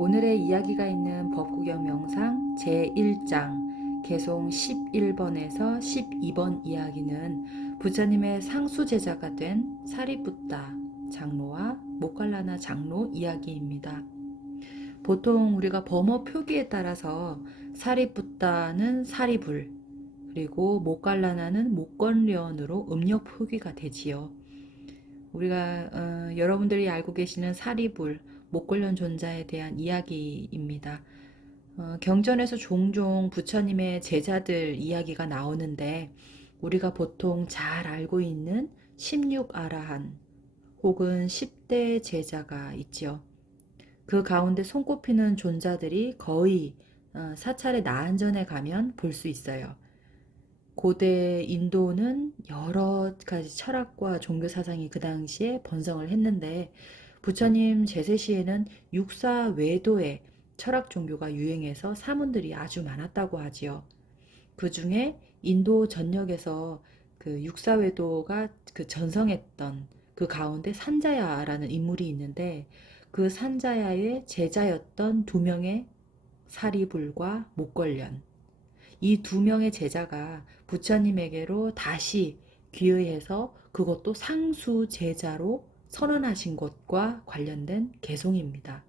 오늘의 이야기가 있는 법구경 명상 제1장 개송 11번에서 12번 이야기는 부처님의 상수제자가 된 사리붓다 장로와 모갈라나 장로 이야기입니다. 보통 우리가 범어 표기에 따라서 사리붓다는 사리불, 그리고 모갈라나는 목건련으로 음력 표기가 되지요. 우리가 여러분들이 알고 계시는 사리불, 목걸련 존자에 대한 이야기입니다. 경전에서 종종 부처님의 제자들 이야기가 나오는데 우리가 보통 잘 알고 있는 16아라한 혹은 10대 제자가 있지요. 그 가운데 손꼽히는 존자들이 거의 사찰의 나한전에 가면 볼 수 있어요. 고대 인도는 여러 가지 철학과 종교 사상이 그 당시에 번성을 했는데 부처님 제세 시에는 육사 외도의 철학 종교가 유행해서 사문들이 아주 많았다고 하지요. 그 중에 인도 전역에서 그 육사 외도가 그 전성했던 그 가운데 산자야라는 인물이 있는데 그 산자야의 제자였던 두 명의 사리불과 목걸련, 이 두 명의 제자가 부처님에게로 다시 귀의해서 그것도 상수 제자로 선언하신 것과 관련된 개송입니다.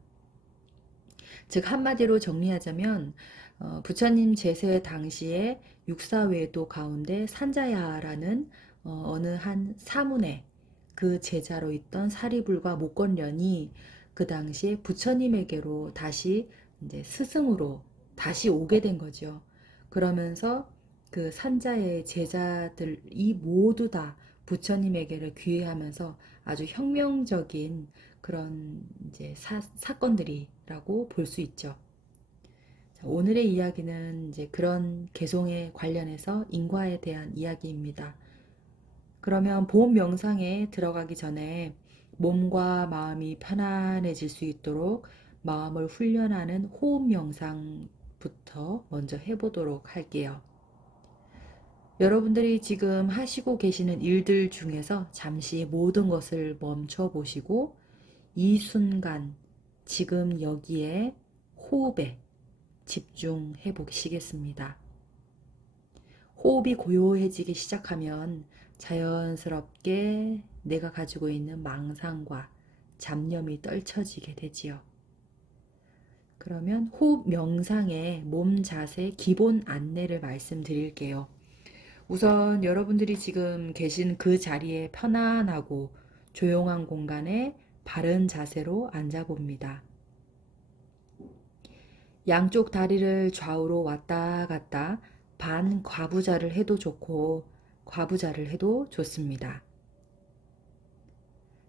즉 한마디로 정리하자면 부처님 제세 당시에 육사외도 가운데 산자야라는 어느 한 사문에 그 제자로 있던 사리불과 목건련이 그 당시에 부처님에게로 다시 이제 스승으로 다시 오게 된 거죠. 그러면서 그 산자의 제자들이 모두 다 부처님에게를 귀의하면서 아주 혁명적인 그런 이제 사건들이라고 볼 수 있죠. 자, 오늘의 이야기는 이제 그런 개송에 관련해서 인과에 대한 이야기입니다. 그러면 봄 명상에 들어가기 전에 몸과 마음이 편안해질 수 있도록 마음을 훈련하는 호흡 명상부터 먼저 해보도록 할게요. 여러분들이 지금 하시고 계시는 일들 중에서 잠시 모든 것을 멈춰 보시고 이 순간 지금 여기에 호흡에 집중해 보시겠습니다. 호흡이 고요해지기 시작하면 자연스럽게 내가 가지고 있는 망상과 잡념이 떨쳐지게 되지요. 그러면 호흡 명상의 몸 자세 기본 안내를 말씀드릴게요. 우선 여러분들이 지금 계신 그 자리에 편안하고 조용한 공간에 바른 자세로 앉아봅니다. 양쪽 다리를 좌우로 왔다 갔다 반 과부자를 해도 좋고 과부자를 해도 좋습니다.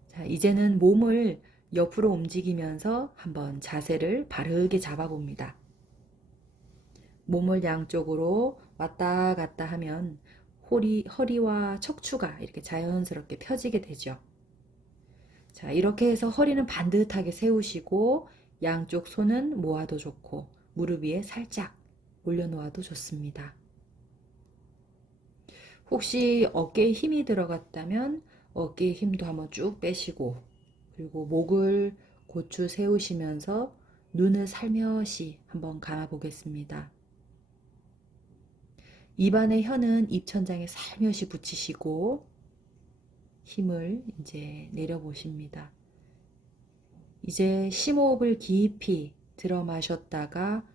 자, 이제는 몸을 옆으로 움직이면서 한번 자세를 바르게 잡아봅니다. 몸을 양쪽으로 왔다 갔다 하면 허리와 척추가 이렇게 자연스럽게 펴지게 되죠. 자, 이렇게 해서 허리는 반듯하게 세우시고 양쪽 손은 모아도 좋고 무릎 위에 살짝 올려놓아도 좋습니다. 혹시 어깨에 힘이 들어갔다면 어깨에 힘도 한번 쭉 빼시고 그리고 목을 고추 세우시면서 눈을 살며시 한번 감아 보겠습니다. 입안의 혀는 입천장에 살며시 붙이시고 힘을 이제 내려보십니다. 이제 심호흡을 깊이 들어 마셨다가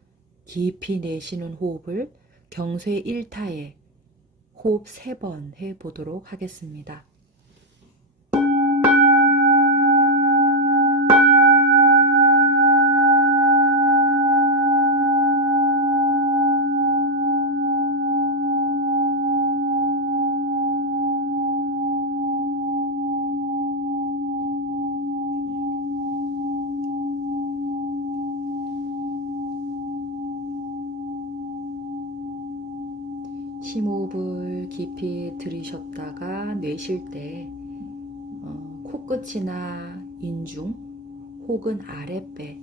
깊이 내쉬는 호흡을 경쇠 1타에 호흡 3번 해보도록 하겠습니다. 심호흡을 깊이 들이셨다가 내쉴 때 코끝이나 인중 혹은 아랫배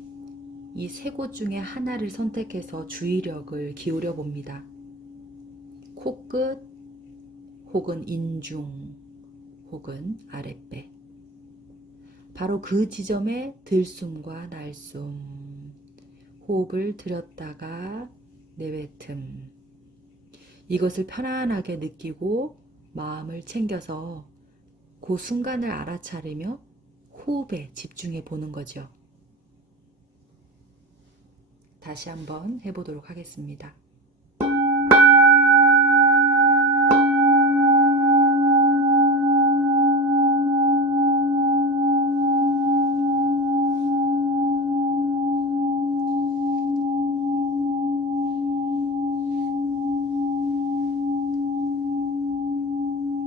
이 세 곳 중에 하나를 선택해서 주의력을 기울여 봅니다. 코끝 혹은 인중 혹은 아랫배, 바로 그 지점에 들숨과 날숨, 호흡을 들였다가 내뱉음. 이것을 편안하게 느끼고 마음을 챙겨서 그 순간을 알아차리며 호흡에 집중해 보는 거죠. 다시 한번 해보도록 하겠습니다.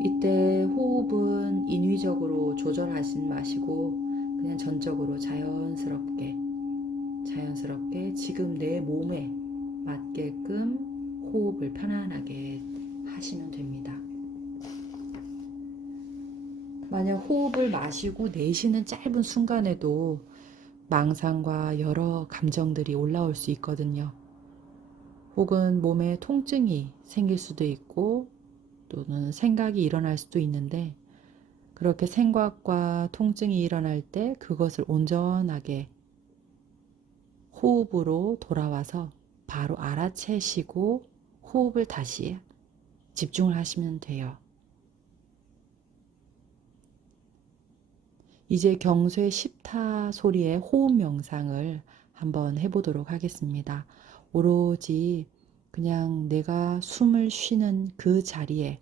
이때 호흡은 인위적으로 조절하지 마시고 그냥 전적으로 자연스럽게 지금 내 몸에 맞게끔 호흡을 편안하게 하시면 됩니다. 만약 호흡을 마시고 내쉬는 짧은 순간에도 망상과 여러 감정들이 올라올 수 있거든요. 혹은 몸에 통증이 생길 수도 있고 또는 생각이 일어날 수도 있는데 그렇게 생각과 통증이 일어날 때 그것을 온전하게 호흡으로 돌아와서 바로 알아채시고 호흡을 다시 집중을 하시면 돼요. 이제 경쇠 10타 소리의 호흡 명상을 한번 해보도록 하겠습니다. 오로지 그냥 내가 숨을 쉬는 그 자리에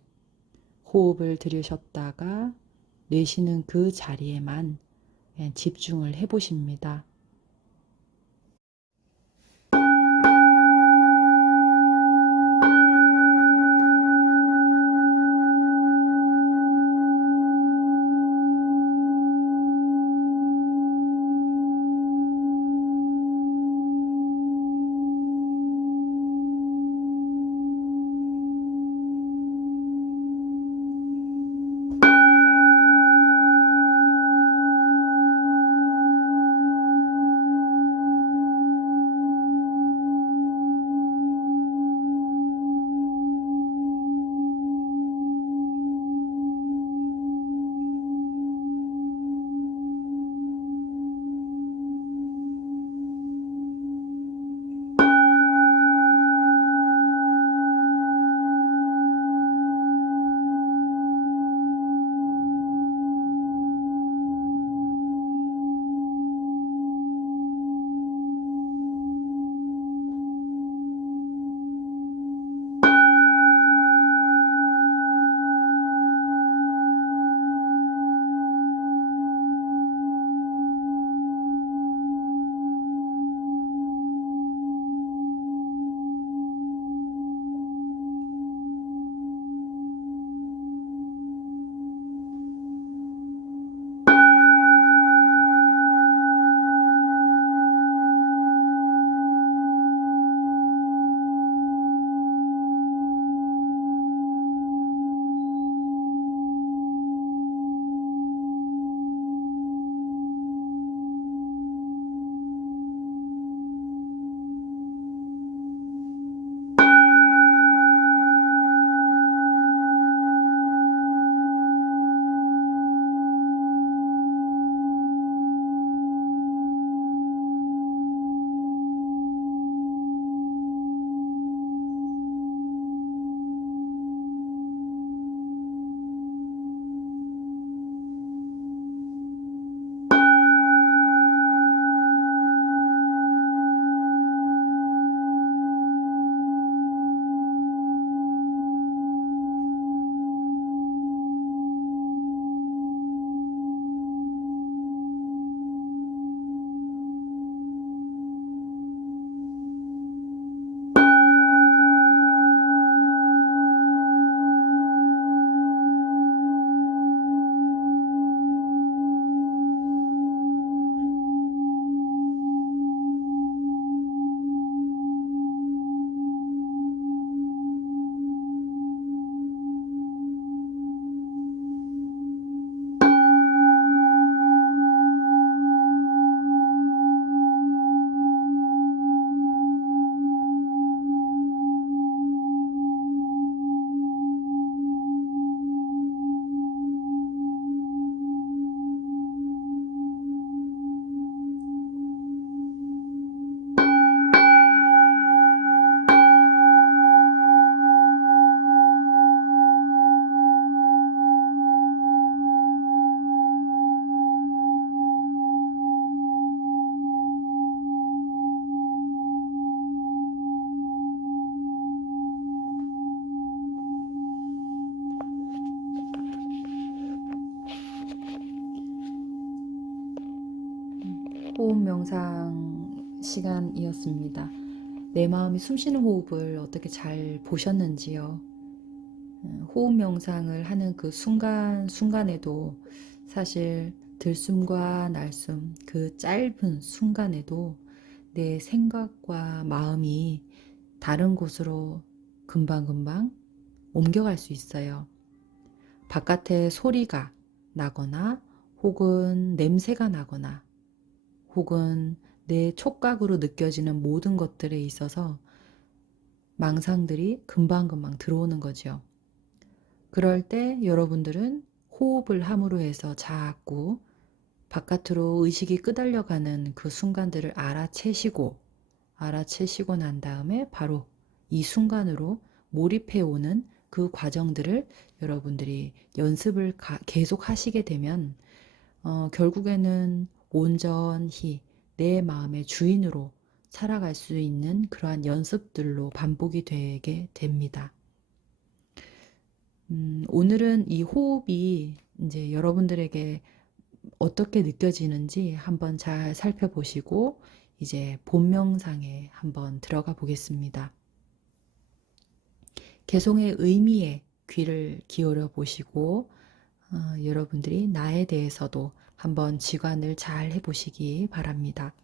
호흡을 들이셨다가 내쉬는 그 자리에만 그냥 집중을 해보십니다. 호흡 명상 시간이었습니다. 내 마음이 숨쉬는 호흡을 어떻게 잘 보셨는지요? 호흡 명상을 하는 그 순간순간에도 사실 들숨과 날숨, 그 짧은 순간에도 내 생각과 마음이 다른 곳으로 금방금방 옮겨갈 수 있어요. 바깥에 소리가 나거나 혹은 냄새가 나거나 혹은 내 촉각으로 느껴지는 모든 것들에 있어서 망상들이 금방금방 들어오는 거죠. 그럴 때 여러분들은 호흡을 함으로 해서 자꾸 바깥으로 의식이 끄달려가는 그 순간들을 알아채시고 난 다음에 바로 이 순간으로 몰입해 오는 그 과정들을 여러분들이 연습을 계속 하시게 되면 결국에는 온전히 내 마음의 주인으로 살아갈 수 있는 그러한 연습들로 반복이 되게 됩니다. 오늘은 이 호흡이 이제 여러분들에게 어떻게 느껴지는지 한번 잘 살펴보시고 이제 본명상에 한번 들어가 보겠습니다. 개송의 의미에 귀를 기울여 보시고 여러분들이 나에 대해서도 한번 직관을 잘 해보시기 바랍니다.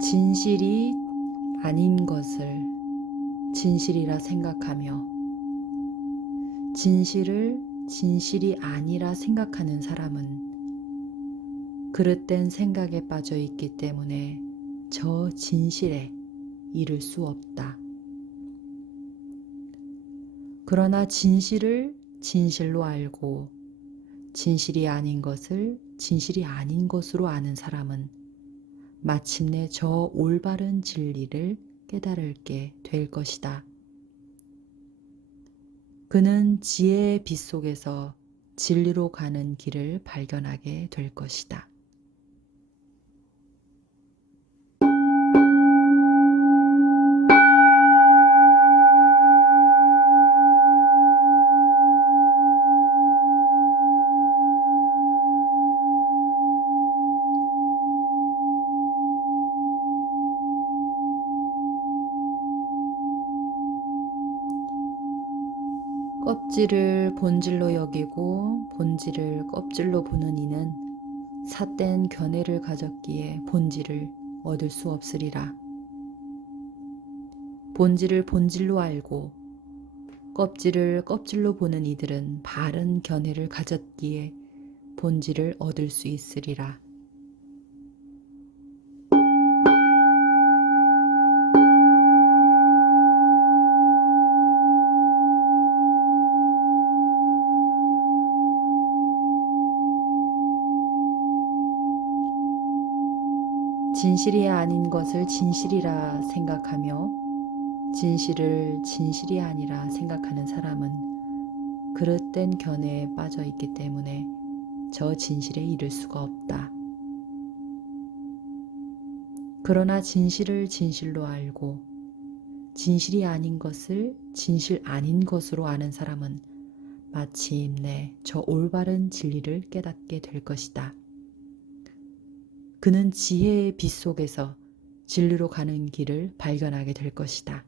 진실이 아닌 것을 진실이라 생각하며 진실을 진실이 아니라 생각하는 사람은 그릇된 생각에 빠져 있기 때문에 저 진실에 이를 수 없다. 그러나 진실을 진실로 알고 진실이 아닌 것을 진실이 아닌 것으로 아는 사람은 마침내 저 올바른 진리를 깨달게 될 것이다. 그는 지혜의 빛 속에서 진리로 가는 길을 발견하게 될 것이다. 껍질을 본질로 여기고 본질을 껍질로 보는 이는 삿된 견해를 가졌기에 본질을 얻을 수 없으리라. 본질을 본질로 알고 껍질을 껍질로 보는 이들은 바른 견해를 가졌기에 본질을 얻을 수 있으리라. 진실이 아닌 것을 진실이라 생각하며 진실을 진실이 아니라 생각하는 사람은 그릇된 견해에 빠져 있기 때문에 저 진실에 이를 수가 없다. 그러나 진실을 진실로 알고 진실이 아닌 것을 진실 아닌 것으로 아는 사람은 마침내 저 올바른 진리를 깨닫게 될 것이다. 그는 지혜의 빛 속에서 진리로 가는 길을 발견하게 될 것이다.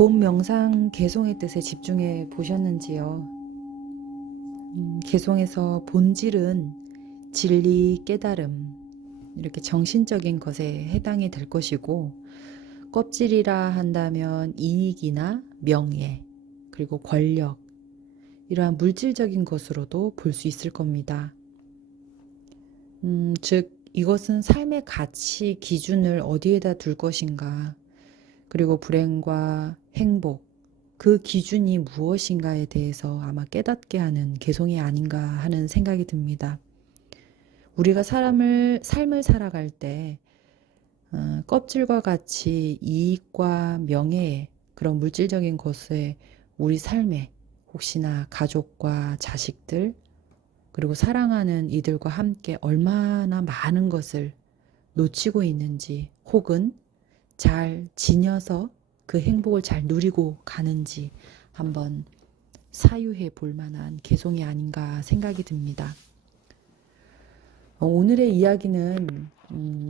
본 명상 개송의 뜻에 집중해 보셨는지요? 개송에서 본질은 진리, 깨달음, 이렇게 정신적인 것에 해당이 될 것이고, 껍질이라 한다면 이익이나 명예, 그리고 권력, 이러한 물질적인 것으로도 볼 수 있을 겁니다. 즉, 이것은 삶의 가치 기준을 어디에다 둘 것인가, 그리고 불행과 행복, 그 기준이 무엇인가에 대해서 아마 깨닫게 하는 개송이 아닌가 하는 생각이 듭니다. 우리가 삶을 살아갈 때 껍질과 같이 이익과 명예, 그런 물질적인 것에 우리 삶에 혹시나 가족과 자식들, 그리고 사랑하는 이들과 함께 얼마나 많은 것을 놓치고 있는지, 혹은 잘 지녀서 그 행복을 잘 누리고 가는지 한번 사유해 볼 만한 개송이 아닌가 생각이 듭니다. 오늘의 이야기는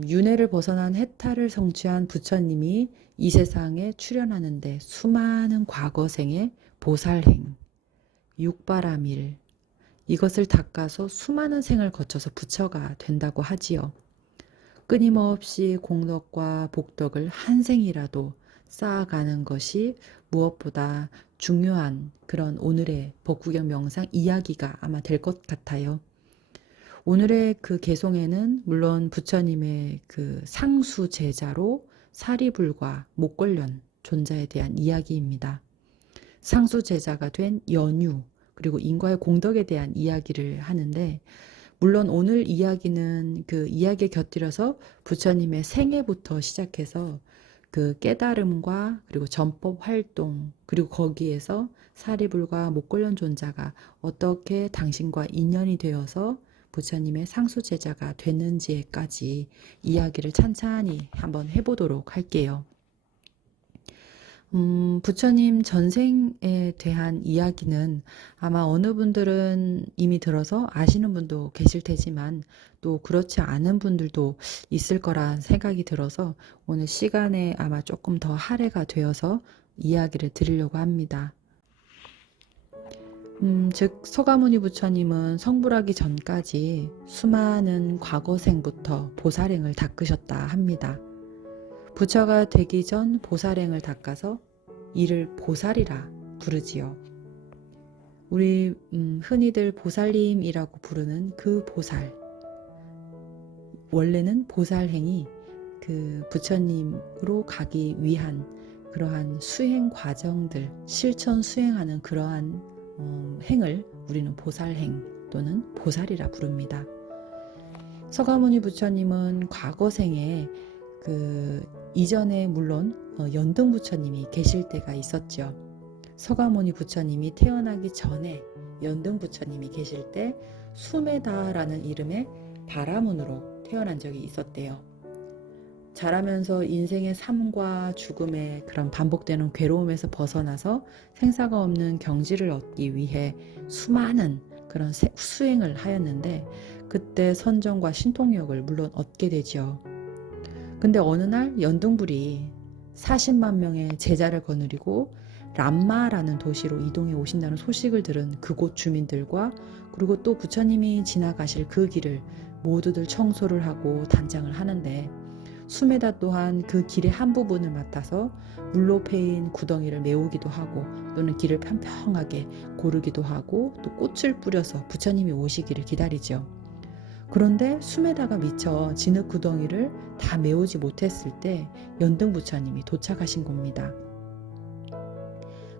윤회를 벗어난 해탈을 성취한 부처님이 이 세상에 출현하는데 수많은 과거생의 보살행, 육바라밀, 이것을 닦아서 수많은 생을 거쳐서 부처가 된다고 하지요. 끊임없이 공덕과 복덕을 한 생이라도 쌓아가는 것이 무엇보다 중요한 그런 오늘의 법구경 명상 이야기가 아마 될 것 같아요. 오늘의 그 개송에는 물론 부처님의 그 상수 제자로 사리불과 목걸련 존자에 대한 이야기입니다. 상수 제자가 된 연유, 그리고 인과의 공덕에 대한 이야기를 하는데, 물론 오늘 이야기는 그 이야기에 곁들여서 부처님의 생애부터 시작해서 그 깨달음과 그리고 전법 활동, 그리고 거기에서 사리불과 목걸련 존자가 어떻게 당신과 인연이 되어서 부처님의 상수 제자가 됐는지까지 이야기를 찬찬히 한번 해보도록 할게요. 부처님 전생에 대한 이야기는 아마 어느 분들은 이미 들어서 아시는 분도 계실 테지만 또 그렇지 않은 분들도 있을 거란 생각이 들어서 오늘 시간에 아마 조금 더 할애가 되어서 이야기를 드리려고 합니다. 즉 서가모니 부처님은 성불하기 전까지 수많은 과거생부터 보살행을 닦으셨다 합니다. 부처가 되기 전 보살행을 닦아서 이를 보살이라 부르지요. 우리 흔히들 보살님이라고 부르는 그 보살, 원래는 보살행이 그 부처님으로 가기 위한 그러한 수행 과정들, 실천 수행하는 그러한 행을 우리는 보살행 또는 보살이라 부릅니다. 서가모니 부처님은 과거생에 그 이전에 물론 연등 부처님이 계실 때가 있었죠. 서가모니 부처님이 태어나기 전에 연등 부처님이 계실 때 수메다라는 이름의 바라문으로 태어난 적이 있었대요. 자라면서 인생의 삶과 죽음의 그런 반복되는 괴로움에서 벗어나서 생사가 없는 경지를 얻기 위해 수많은 그런 수행을 하였는데, 그때 선정과 신통력을 물론 얻게 되죠. 근데 어느 날 연등불이 40만 명의 제자를 거느리고 람마라는 도시로 이동해 오신다는 소식을 들은 그곳 주민들과, 그리고 또 부처님이 지나가실 그 길을 모두들 청소를 하고 단장을 하는데, 수메다 또한 그 길의 한 부분을 맡아서 물로 패인 구덩이를 메우기도 하고, 또는 길을 평평하게 고르기도 하고, 또 꽃을 뿌려서 부처님이 오시기를 기다리죠. 그런데 수메다가 미처 진흙 구덩이를 다 메우지 못했을 때 연등 부처님이 도착하신 겁니다.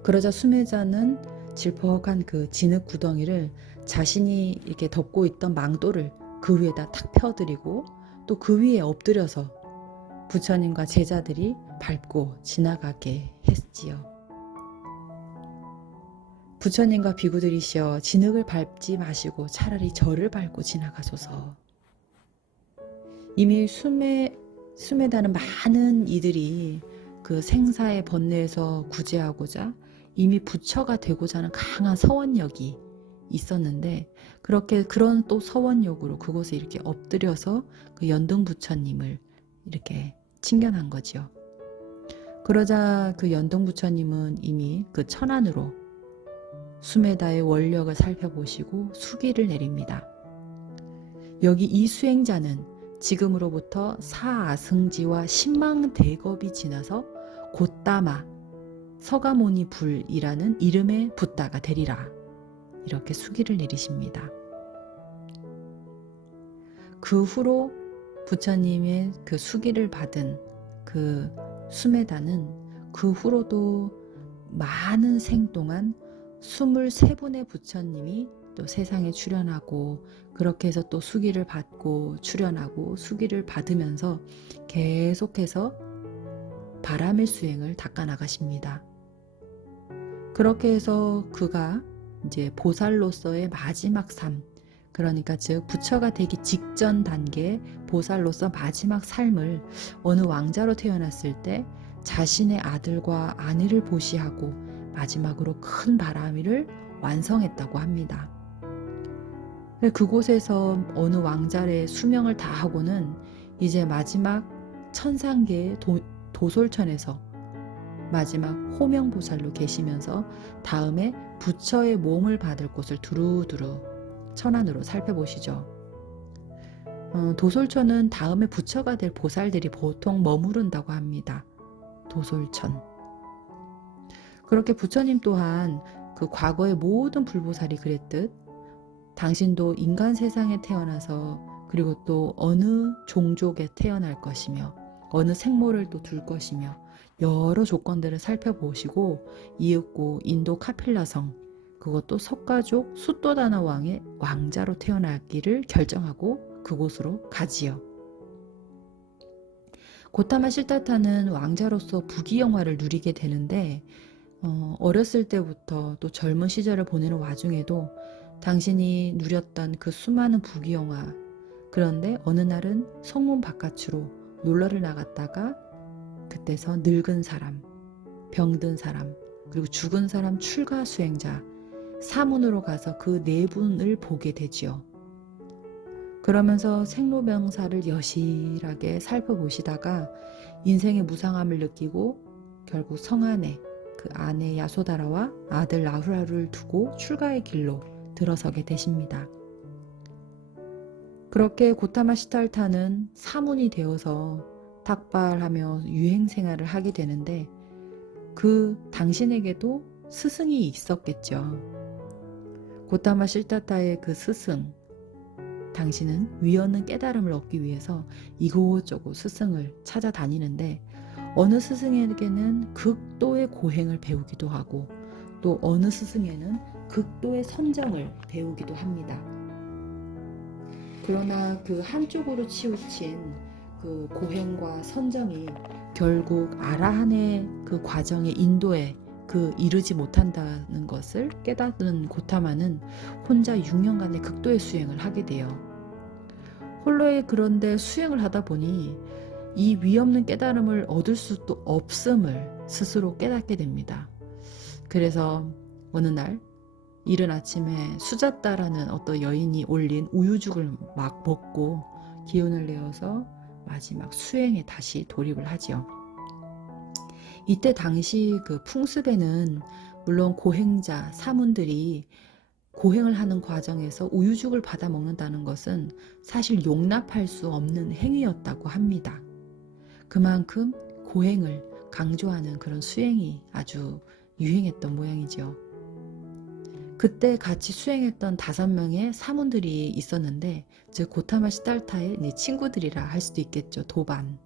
그러자 수메자는 질퍽한 그 진흙 구덩이를 자신이 이렇게 덮고 있던 망토를 그 위에다 탁 펴드리고, 또 그 위에 엎드려서 부처님과 제자들이 밟고 지나가게 했지요. 부처님과 비구들이시여, 진흙을 밟지 마시고 차라리 저를 밟고 지나가소서. 이미 수메다는 많은 이들이 그 생사의 번뇌에서 구제하고자 이미 부처가 되고자 하는 강한 서원력이 있었는데, 그렇게 그런 또 서원력으로 그곳에 이렇게 엎드려서 그 연등 부처님을 이렇게 칭견한 거죠. 그러자 그 연동 부처님은 이미 그 천안으로 수메다의 원력을 살펴보시고 수기를 내립니다. 여기 이 수행자는 지금으로부터 사아승지와 10만 대겁이 지나서 곧다마 서가모니 불이라는 이름의 붓다가 되리라. 이렇게 수기를 내리십니다. 그 후로 부처님의 그 수기를 받은 그 수메다는 그 후로도 많은 생 동안 23분의 부처님이 또 세상에 출현하고 그렇게 해서 또 수기를 받고 출현하고 수기를 받으면서 계속해서 바람의 수행을 닦아 나가십니다. 그렇게 해서 그가 이제 보살로서의 마지막 삶, 그러니까 즉 부처가 되기 직전 단계의 보살로서 마지막 삶을 어느 왕자로 태어났을 때 자신의 아들과 아내를 보시하고 마지막으로 큰 바람이를 완성했다고 합니다. 그곳에서 어느 왕자의 수명을 다하고는 이제 마지막 천상계의 도솔천에서 마지막 호명보살로 계시면서 다음에 부처의 몸을 받을 곳을 두루두루 천안으로 살펴보시죠. 도솔천은 다음에 부처가 될 보살들이 보통 머무른다고 합니다. 도솔천. 그렇게 부처님 또한 그 과거의 모든 불보살이 그랬듯 당신도 인간 세상에 태어나서 그리고 또 어느 종족에 태어날 것이며 어느 생모를 또 둘 것이며 여러 조건들을 살펴보시고 이윽고 인도 카필라성 그것도 석가족 수또다나 왕의 왕자로 태어나기를 결정하고 그곳으로 가지요. 고타마 실타타는 왕자로서 부귀영화를 누리게 되는데 어렸을 때부터 또 젊은 시절을 보내는 와중에도 당신이 누렸던 그 수많은 부귀영화, 그런데 어느 날은 성문 바깥으로 놀러를 나갔다가 그때서 늙은 사람, 병든 사람, 그리고 죽은 사람 출가 수행자 사문으로 가서 그 네 분을 보게 되지요. 그러면서 생로병사를 여실하게 살펴보시다가 인생의 무상함을 느끼고 결국 성안에 그 아내 야소다라와 아들 라후라를 두고 출가의 길로 들어서게 되십니다. 그렇게 고타마 시탈타는 사문이 되어서 탁발하며 유행 생활을 하게 되는데 그 당신에게도 스승이 있었겠죠. 고타마 실타타의 그 스승, 당신은 위없는 깨달음을 얻기 위해서 이곳저곳 스승을 찾아다니는데 어느 스승에게는 극도의 고행을 배우기도 하고 또 어느 스승에는 극도의 선정을 배우기도 합니다. 그러나 그 한쪽으로 치우친 그 고행과 선정이 결국 아라한의 그 과정의 인도에 그 이르지 못한다는 것을 깨닫는 고타마는 혼자 6년간의 극도의 수행을 하게 돼요. 홀로의 그런데 수행을 하다 보니 이 위없는 깨달음을 얻을 수도 없음을 스스로 깨닫게 됩니다. 그래서 어느 날 이른 아침에 수자따라는 어떤 여인이 올린 우유죽을 막 먹고 기운을 내어서 마지막 수행에 다시 돌입을 하지요. 이때 당시 그 풍습에는 물론 고행자, 사문들이 고행을 하는 과정에서 우유죽을 받아 먹는다는 것은 사실 용납할 수 없는 행위였다고 합니다. 그만큼 고행을 강조하는 그런 수행이 아주 유행했던 모양이죠. 그때 같이 수행했던 5명의 사문들이 있었는데 즉 고타마 시달타의 친구들이라 할 수도 있겠죠. 도반.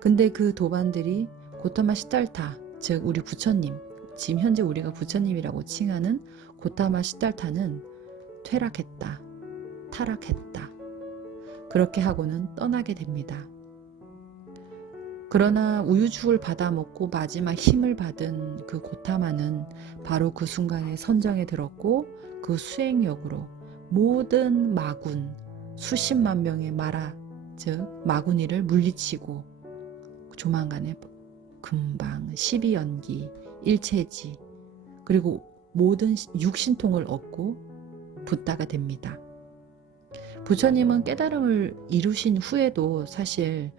근데 그 도반들이 고타마 시달타, 즉 우리 부처님, 지금 현재 우리가 부처님이라고 칭하는 고타마 시달타는 퇴락했다, 타락했다. 그렇게 하고는 떠나게 됩니다. 그러나 우유죽을 받아 먹고 마지막 힘을 받은 그 고타마는 바로 그 순간에 선정에 들었고 그 수행력으로 모든 마군, 수십만 명의 마라, 즉 마구니를 물리치고 조만간에 금방 12연기, 일체지 그리고 모든 육신통을 얻고 붓다가 됩니다. 부처님은 깨달음을 이루신 후에도 사실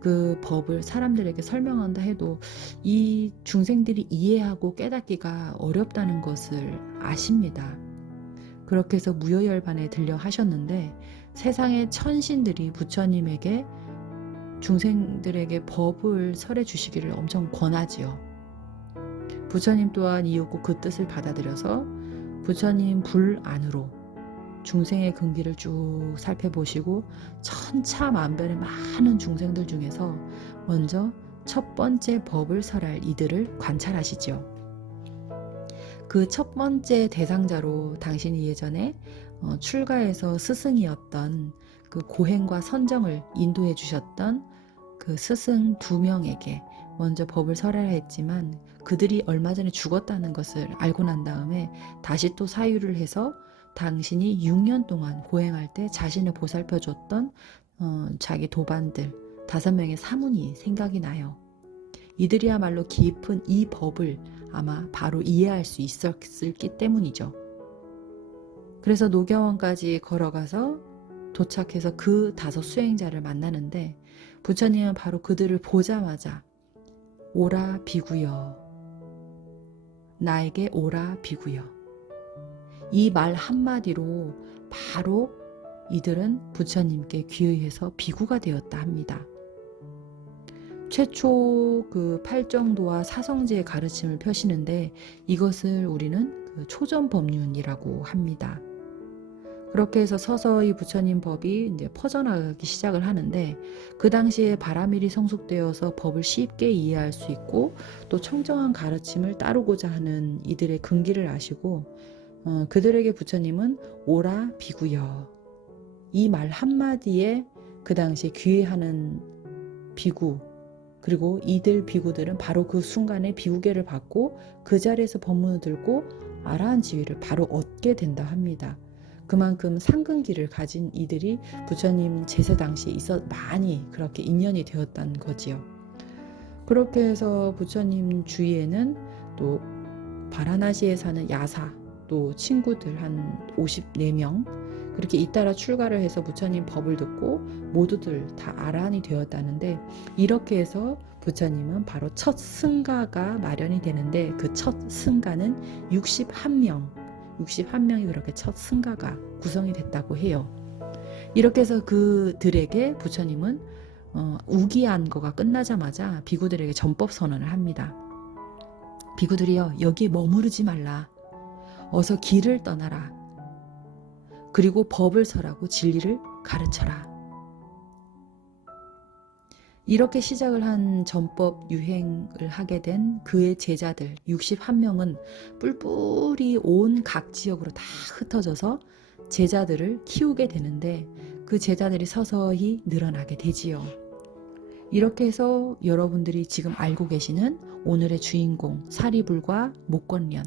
그 법을 사람들에게 설명한다 해도 이 중생들이 이해하고 깨닫기가 어렵다는 것을 아십니다. 그렇게 해서 무여열반에 들려 하셨는데 세상의 천신들이 부처님에게 중생들에게 법을 설해 주시기를 엄청 권하지요. 부처님 또한 이윽고 그 뜻을 받아들여서 부처님 불 안으로 중생의 근기를 쭉 살펴보시고 천차만별의 많은 중생들 중에서 먼저 첫 번째 법을 설할 이들을 관찰하시죠. 그 첫 번째 대상자로 당신이 예전에 출가해서 스승이었던 그 고행과 선정을 인도해 주셨던 그 스승 2명에게 먼저 법을 설하라 했지만 그들이 얼마 전에 죽었다는 것을 알고 난 다음에 다시 또 사유를 해서 당신이 6년 동안 고행할 때 자신을 보살펴 줬던 자기 도반들 5명의 사문이 생각이 나요. 이들이야말로 깊은 이 법을 아마 바로 이해할 수 있었기 때문이죠. 그래서 노경원까지 걸어가서 도착해서 그 5 수행자를 만나는데 부처님은 바로 그들을 보자마자 오라 비구여, 나에게 오라 비구여, 이 말 한마디로 바로 이들은 부처님께 귀의해서 비구가 되었다 합니다. 최초 그 팔정도와 사성제의 가르침을 펴시는데 이것을 우리는 그 초전법륜이라고 합니다. 그렇게 해서 서서히 부처님 법이 이제 퍼져나가기 시작을 하는데 그 당시에 바라밀이 성숙되어서 법을 쉽게 이해할 수 있고 또 청정한 가르침을 따르고자 하는 이들의 근기를 아시고 그들에게 부처님은 오라 비구여, 이 말 한마디에 그 당시에 귀의하는 비구, 그리고 이들 비구들은 바로 그 순간에 비구계를 받고 그 자리에서 법문을 들고 아라한 지위를 바로 얻게 된다 합니다. 그만큼 상근기를 가진 이들이 부처님 제세 당시에 많이 그렇게 인연이 되었다는 거지요. 그렇게 해서 부처님 주위에는 또 바라나시에 사는 야사, 또 친구들 한 54명 그렇게 잇따라 출가를 해서 부처님 법을 듣고 모두들 다 아라한이 되었다는데 이렇게 해서 부처님은 바로 첫 승가가 마련이 되는데 그 첫 승가는 61명이 그렇게 첫 승가가 구성이 됐다고 해요. 이렇게 해서 그들에게 부처님은 우기한 거가 끝나자마자 비구들에게 전법 선언을 합니다. 비구들이여, 여기에 머무르지 말라. 어서 길을 떠나라. 그리고 법을 설하고 진리를 가르쳐라. 이렇게 시작을 한 전법 유행을 하게 된 그의 제자들 61명은 뿔뿔이 온 각 지역으로 다 흩어져서 제자들을 키우게 되는데 그 제자들이 서서히 늘어나게 되지요. 이렇게 해서 여러분들이 지금 알고 계시는 오늘의 주인공 사리불과 목건련,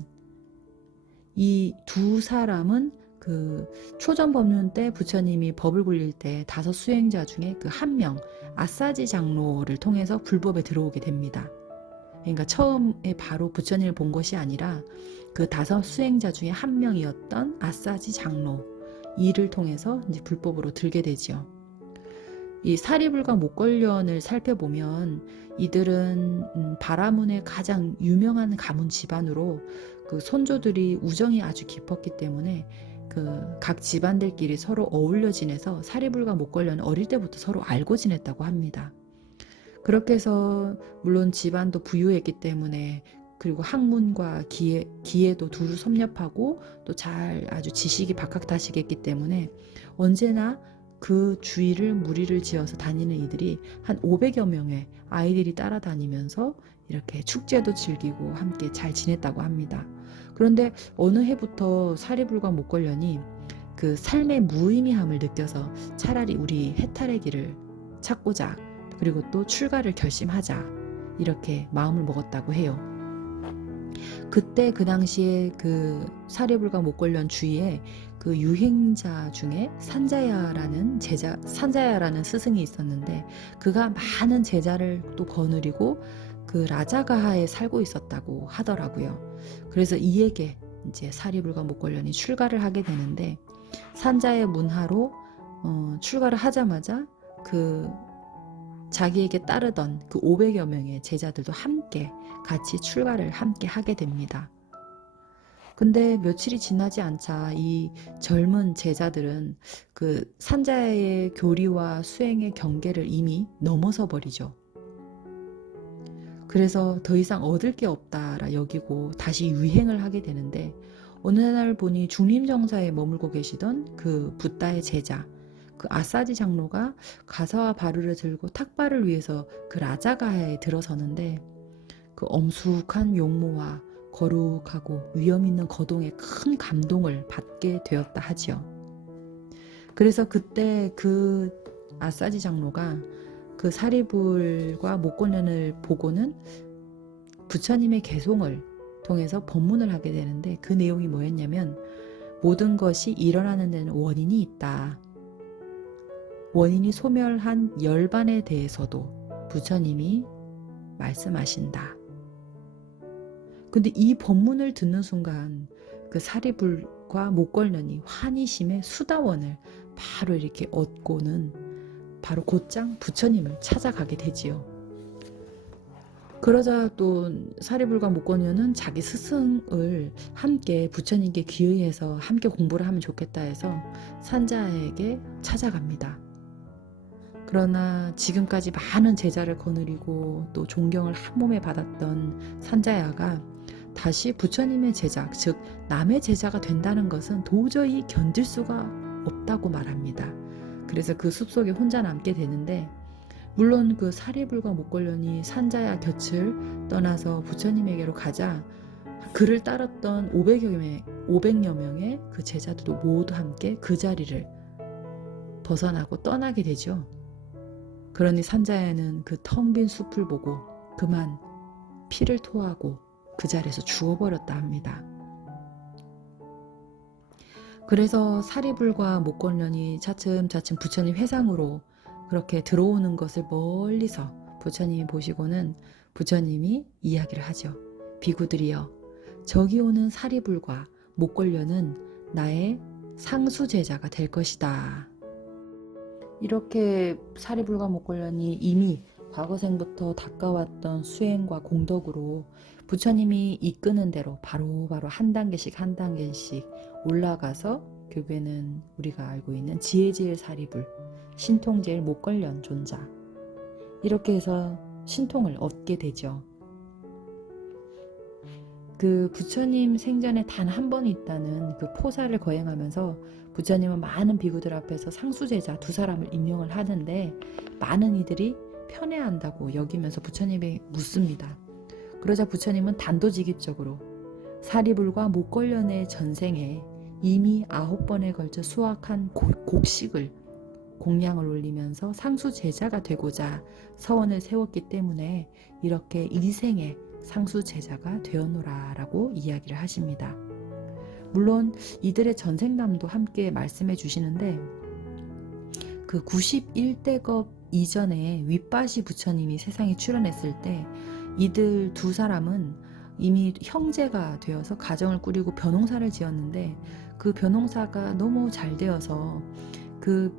이 2 사람은 그 초전법륜 때 부처님이 법을 굴릴 때 5 수행자 중에 그 1명 아싸지 장로를 통해서 불법에 들어오게 됩니다. 그러니까 처음에 바로 부처님을 본 것이 아니라 그 5 수행자 중에 1명이었던 아싸지 장로, 이를 통해서 이제 불법으로 들게 되지요. 이 사리불과 목걸련을 살펴보면 이들은 바라문의 가장 유명한 가문 집안으로 그 손조들이 우정이 아주 깊었기 때문에 그 각 집안들끼리 서로 어울려 지내서 사리불과 목걸련은 어릴 때부터 서로 알고 지냈다고 합니다. 그렇게 해서 물론 집안도 부유했기 때문에 그리고 학문과 기회도 두루 섭렵하고 또 잘 아주 지식이 박학다식했기 때문에 언제나 그 주위를 무리를 지어서 다니는 이들이 한 500여 명의 아이들이 따라다니면서 이렇게 축제도 즐기고 함께 잘 지냈다고 합니다. 그런데 어느 해부터 사리불과 목걸련이 그 삶의 무의미함을 느껴서 차라리 우리 해탈의 길을 찾고자 그리고 또 출가를 결심하자 이렇게 마음을 먹었다고 해요. 그때 그 당시에 그 사리불과 목걸련 주위에 그 유행자 중에 산자야라는 스승이 있었는데 그가 많은 제자를 또 거느리고 그 라자가하에 살고 있었다고 하더라고요. 그래서 이에게 이제 사리불과 목걸련이 출가를 하게 되는데 산자의 문하로 출가를 하자마자 그 자기에게 따르던 그 500여 명의 제자들도 함께 같이 출가를 함께 하게 됩니다. 근데 며칠이 지나지 않자 이 젊은 제자들은 그 산자의 교리와 수행의 경계를 이미 넘어서 버리죠. 그래서 더 이상 얻을 게 없다라 여기고 다시 유행을 하게 되는데, 어느 날 보니 중림정사에 머물고 계시던 그 붓다의 제자, 그 아사지 장로가 가사와 바루를 들고 탁발을 위해서 그 라자가에 들어서는데, 그 엄숙한 용모와 거룩하고 위험 있는 거동에 큰 감동을 받게 되었다 하지요. 그래서 그때 그 아사지 장로가 그 사리불과 목곤련을 보고는 부처님의 개송을 통해서 법문을 하게 되는데, 그 내용이 뭐였냐면, 모든 것이 일어나는 데는 원인이 있다. 원인이 소멸한 열반에 대해서도 부처님이 말씀하신다. 근데 이 법문을 듣는 순간 그 사리불과 목걸련이 환희심의 수다원을 바로 이렇게 얻고는 바로 곧장 부처님을 찾아가게 되지요. 그러자 또 사리불과 목걸련은 자기 스승을 함께 부처님께 기의해서 함께 공부를 하면 좋겠다 해서 산자에게 찾아갑니다. 그러나 지금까지 많은 제자를 거느리고 또 존경을 한 몸에 받았던 산자야가 다시 부처님의 제자, 즉 남의 제자가 된다는 것은 도저히 견딜 수가 없다고 말합니다. 그래서 그 숲속에 혼자 남게 되는데, 물론 그 사리불과 목걸련이 산자야 곁을 떠나서 부처님에게로 가자 그를 따랐던 500여 명의 그 제자들도 모두 함께 그 자리를 벗어나고 떠나게 되죠. 그러니 산자야는 그 텅 빈 숲을 보고 그만 피를 토하고 그 자리에서 죽어버렸다 합니다. 그래서 사리불과 목걸련이 차츰차츰 부처님 회상으로 그렇게 들어오는 것을 멀리서 부처님이 보시고는 부처님이 이야기를 하죠. 비구들이여, 저기 오는 사리불과 목걸련은 나의 상수 제자가 될 것이다. 이렇게 사리불과 목걸련이 이미 과거생부터 닦아왔던 수행과 공덕으로 부처님이 이끄는 대로 바로바로 한 단계씩 올라가서 결국에는 우리가 알고 있는 지혜제일 사리불, 신통제일 목걸련 존자, 이렇게 해서 신통을 얻게 되죠. 그 부처님 생전에 단 한 번 있다는 그 포사를 거행하면서 부처님은 많은 비구들 앞에서 상수제자 2사람을 임명을 하는데, 많은 이들이 편애한다고 여기면서 부처님에게 묻습니다. 그러자 부처님은 단도직입적으로 사리불과 목걸련의 전생에 이미 9번에 걸쳐 수확한 곡식을 공양을 올리면서 상수 제자가 되고자 서원을 세웠기 때문에 이렇게 일생에 상수 제자가 되었노라 라고 이야기를 하십니다. 물론 이들의 전생담도 함께 말씀해 주시는데, 그 91대겁 이전에 윗바시 부처님이 세상에 출현했을 때 이들 2사람은 이미 형제가 되어서 가정을 꾸리고 벼농사를 지었는데, 그 벼농사가 너무 잘 되어서 그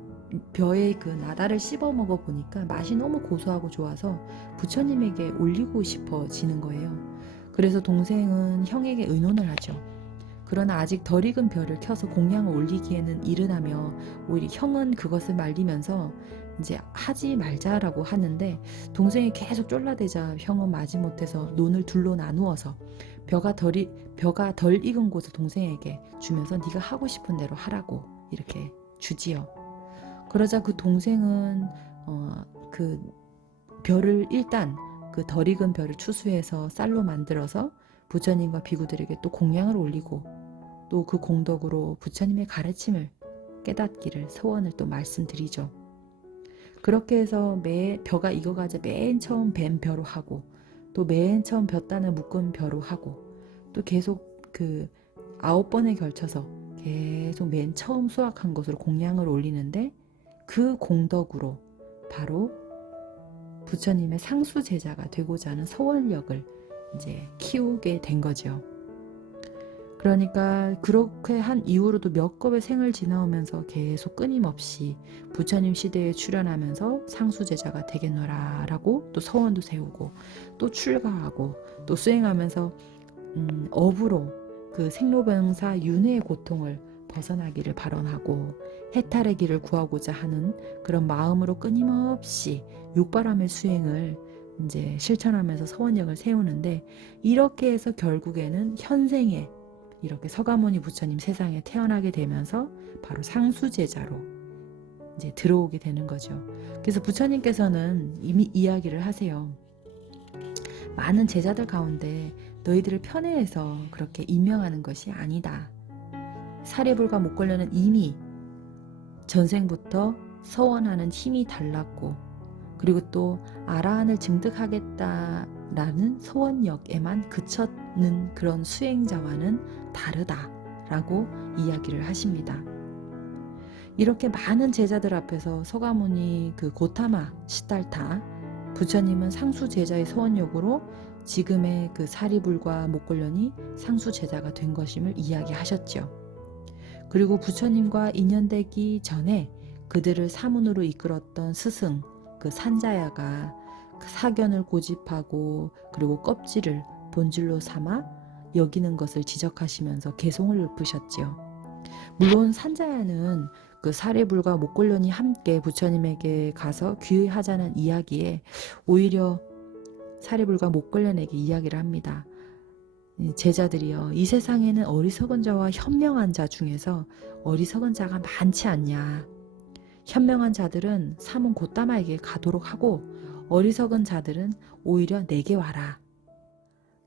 벼의 그 나다를 씹어 먹어 보니까 맛이 너무 고소하고 좋아서 부처님에게 올리고 싶어지는 거예요. 그래서 동생은 형에게 의논을 하죠. 그러나 아직 덜 익은 벼를 켜서 공양을 올리기에는 이르다며 오히려 형은 그것을 말리면서 이제 하지 말자라고 하는데, 동생이 계속 쫄라대자 형은 마지못해서 논을 둘로 나누어서 벼가 덜 익은 곳을 동생에게 주면서 네가 하고 싶은 대로 하라고 이렇게 주지요. 그러자 그 동생은 그 벼를 일단 그 덜 익은 벼를 추수해서 쌀로 만들어서 부처님과 비구들에게 또 공양을 올리고, 또 그 공덕으로 부처님의 가르침을 깨닫기를 소원을 또 말씀드리죠. 그렇게 해서 벼가 익어가지고 맨 처음 뱀 벼로 하고, 또 맨 처음 벼단을 묶은 벼로 하고, 또 계속 그 9번에 걸쳐서 계속 맨 처음 수확한 것으로 공양을 올리는데, 그 공덕으로 바로 부처님의 상수 제자가 되고자 하는 서원력을 이제 키우게 된 거죠. 그러니까 그렇게 한 이후로도 몇 겁의 생을 지나오면서 계속 끊임없이 부처님 시대에 출연하면서 상수제자가 되겠노라 라고 또 서원도 세우고 또 출가하고 또 수행하면서 업으로 그 생로병사 윤회의 고통을 벗어나기를 발언하고 해탈의 길을 구하고자 하는 그런 마음으로 끊임없이 육바람의 수행을 이제 실천하면서 서원력을 세우는데, 이렇게 해서 결국에는 현생에 이렇게 서가모니 부처님 세상에 태어나게 되면서 바로 상수제자로 이제 들어오게 되는 거죠. 그래서 부처님께서는 이미 이야기를 하세요. 많은 제자들 가운데 너희들을 편애해서 그렇게 임명하는 것이 아니다. 사리불과 목걸려는 이미 전생부터 서원하는 힘이 달랐고, 그리고 또 아라한을 증득하겠다라는 서원력에만 그쳤는 그런 수행자와는 다르다라고 이야기를 하십니다. 이렇게 많은 제자들 앞에서 서가모니 그 고타마 시달타 부처님은 상수 제자의 서원력으로 지금의 그 사리불과 목걸련이 상수 제자가 된 것임을 이야기하셨죠. 그리고 부처님과 인연되기 전에 그들을 사문으로 이끌었던 스승 그 산자야가 그 사견을 고집하고 그리고 껍질을 본질로 삼아 여기는 것을 지적하시면서 개송을 읊으셨지요. 물론 산자야는 그 사리불과 목걸련이 함께 부처님에게 가서 귀의하자는 이야기에 오히려 사리불과 목걸련에게 이야기를 합니다. 제자들이여, 이 세상에는 어리석은 자와 현명한 자 중에서 어리석은 자가 많지 않냐. 현명한 자들은 사문 고따마에게 가도록 하고 어리석은 자들은 오히려 내게 와라.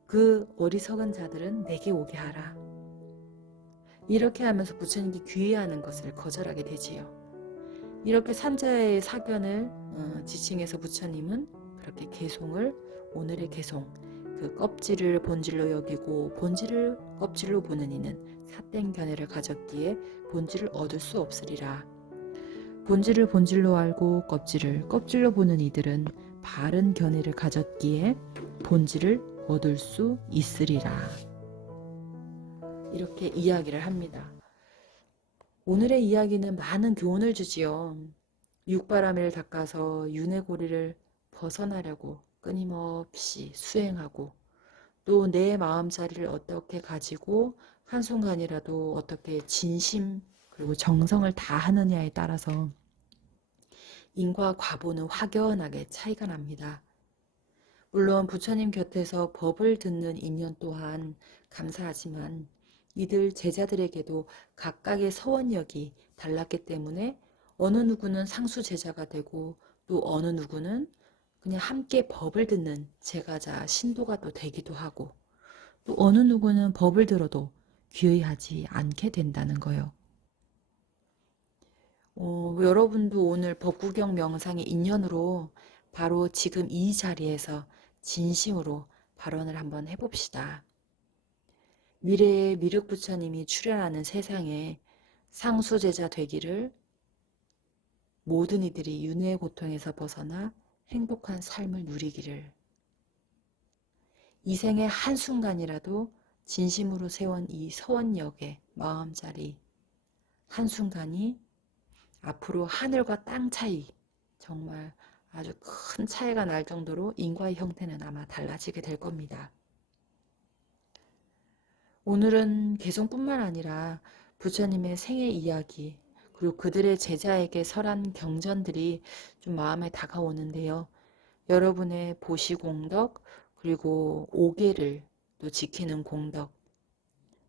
그 어리석은 자들은 내게 오게 하라. 이렇게 하면서 부처님께 귀의하는 것을 거절하게 되지요. 이렇게 산자의 사견을 지칭해서 부처님은 그렇게 개송을, 오늘의 개송, 그 껍질을 본질로 여기고 본질을 껍질로 보는 이는 삿된 견해를 가졌기에 본질을 얻을 수 없으리라. 본질을 본질로 알고 껍질을 껍질로 보는 이들은 바른 견해를 가졌기에 본질을 얻을 수 있으리라. 이렇게 이야기를 합니다. 오늘의 이야기는 많은 교훈을 주지요. 육바라밀을 닦아서 윤회 고리를 벗어나려고 끊임없이 수행하고, 또 내 마음자리를 어떻게 가지고 한순간이라도 어떻게 진심 그리고 정성을 다하느냐에 따라서 인과 과보는 확연하게 차이가 납니다. 물론 부처님 곁에서 법을 듣는 인연 또한 감사하지만 이들 제자들에게도 각각의 서원력이 달랐기 때문에 어느 누구는 상수 제자가 되고 또 어느 누구는 그냥 함께 법을 듣는 제가자 신도가 또 되기도 하고, 또 어느 누구는 법을 들어도 귀의하지 않게 된다는 거예요. 여러분도 오늘 법구경 명상의 인연으로 바로 지금 이 자리에서 진심으로 발언을 한번 해봅시다. 미래의 미륵부처님이 출연하는 세상에 상수제자 되기를, 모든 이들이 윤회의 고통에서 벗어나 행복한 삶을 누리기를, 이 생의 한순간이라도 진심으로 세운 이 서원역의 마음자리 한순간이 앞으로 하늘과 땅 차이, 정말 아주 큰 차이가 날 정도로 인과의 형태는 아마 달라지게 될 겁니다. 오늘은 개송뿐만 아니라 부처님의 생애 이야기, 그리고 그들의 제자에게 설한 경전들이 좀 마음에 다가오는데요. 여러분의 보시공덕, 그리고 오계를 또 지키는 공덕,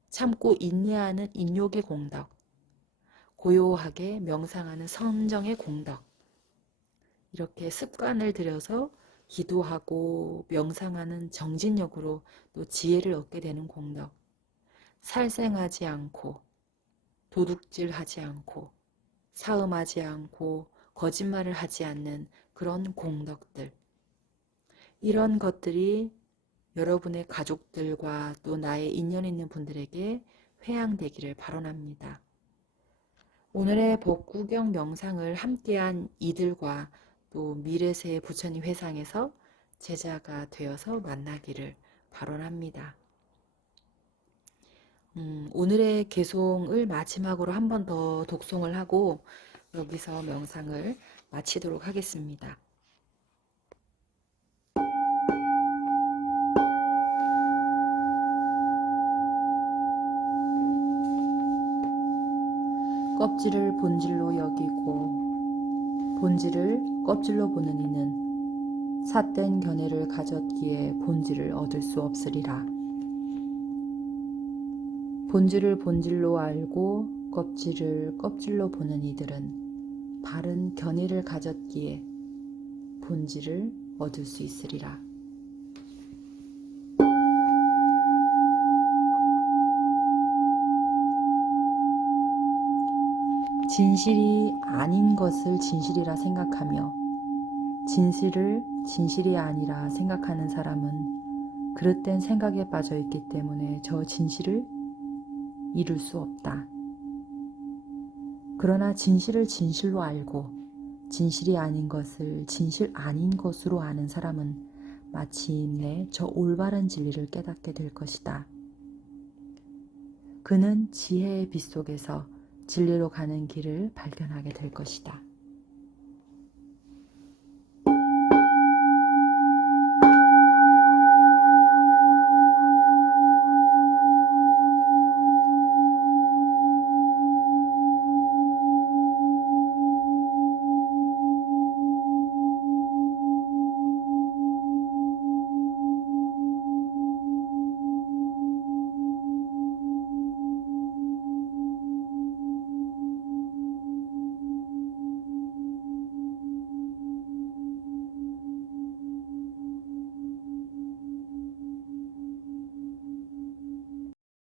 참고 인내하는 인욕의 공덕, 고요하게 명상하는 선정의 공덕, 이렇게 습관을 들여서 기도하고 명상하는 정진력으로 또 지혜를 얻게 되는 공덕, 살생하지 않고 도둑질하지 않고 사음하지 않고 거짓말을 하지 않는 그런 공덕들, 이런 것들이 여러분의 가족들과 또 나의 인연 있는 분들에게 회양되기를 바라옵니다. 오늘의 법구경 명상을 함께한 이들과 또 미래세 부처님 회상에서 제자가 되어서 만나기를 바라옵니다. 오늘의 개송을 마지막으로 한 번 더 독송을 하고 여기서 명상을 마치도록 하겠습니다. 껍질을 본질로 여기고 본질을 껍질로 보는 이는 삿된 견해를 가졌기에 본질을 얻을 수 없으리라. 본질을 본질로 알고 껍질을 껍질로 보는 이들은 바른 견해를 가졌기에 본질을 얻을 수 있으리라. 진실이 아닌 것을 진실이라 생각하며 진실을 진실이 아니라 생각하는 사람은 그릇된 생각에 빠져 있기 때문에 저 진실을 이룰 수 없다. 그러나 진실을 진실로 알고 진실이 아닌 것을 진실 아닌 것으로 아는 사람은 마침내 저 올바른 진리를 깨닫게 될 것이다. 그는 지혜의 빛 속에서 진리로 가는 길을 발견하게 될 것이다.